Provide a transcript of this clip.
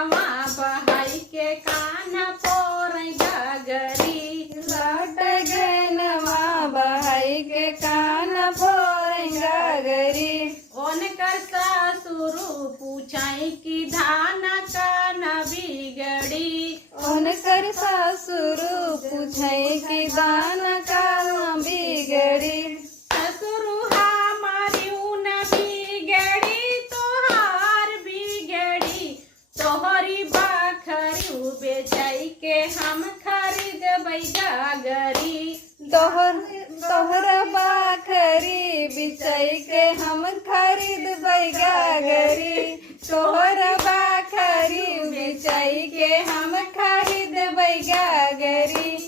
गहनवा बहाई के कान पोर गगरी। लट गहनवा बहाई के कान पोर गगरी। उनकर ससुरु पूछाई कि धान कान बिगड़ी। उनकर ससुरु पूछाई कि दान कान बिगड़ी। ससुरु हमारी न बिगड़ी तोहार बिगड़ी। तोहरी बखरी बेचाई के हम खरीदबै गगरी। तोहर बाखरी बिचाई के हम खरीदबै गगरी। तोहर बाखरी बिचाई के हम खरीदबै गगरी।